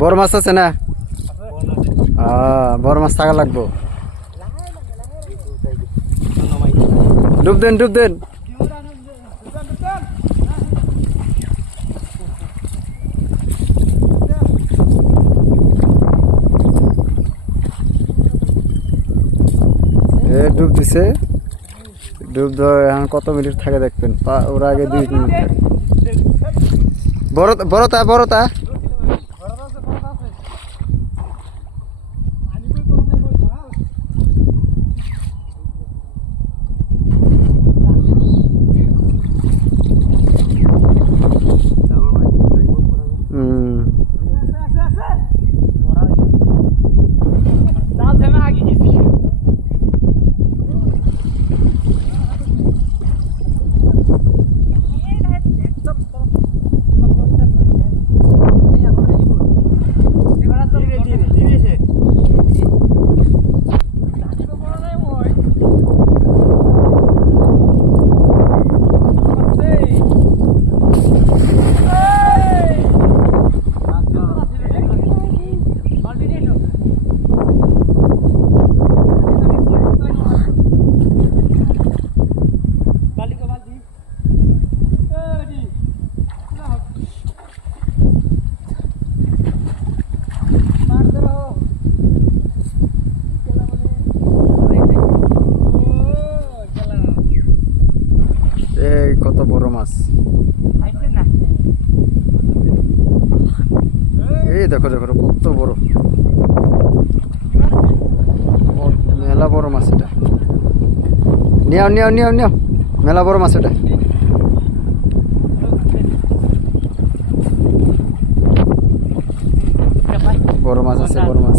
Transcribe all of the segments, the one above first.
বড় মাছ আছে না? বড় মাছ থাকা লাগবো। ডুব দেন ডুব দেন। ডুব দিছে। ডুব ধরে এখন কত মিনিট থাকে দেখবেন? ওর আগে দুই মিনিট থাকে। বড় বড়তা বড়তা? কত বড় মাছ? এই দেখো দেখো, কত বড়। মেলা বড় মাছ এটা। নিয়াও নিয়াও নিয়াও নিয়াও। মেলা বড় মাছ এটা। বড় মাছ আছে, বড় মাছ।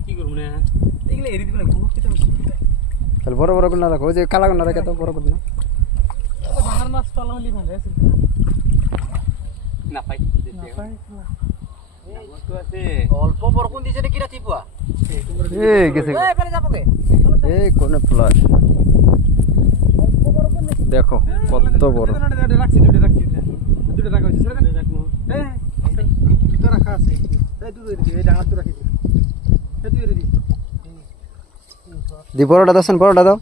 কি করব না তাহলে বড় বড়গুলো না রাখো যে কালা গুলো রেখে তো বড়গুলো না পাই অল্প বৰষুণ দিছে নেকি ৰাতিপুৱা এই গেছে এই, এইফালে যাবগে এই কোনে প্লাস দেখো কত বড় রাখছি দুটো রাখছি দুটো রাখা হয়েছে সেটা রাখা আছে এই দুটো এই ডাঙার তো রাখি দি বড়টা দাও বড়টা দাও।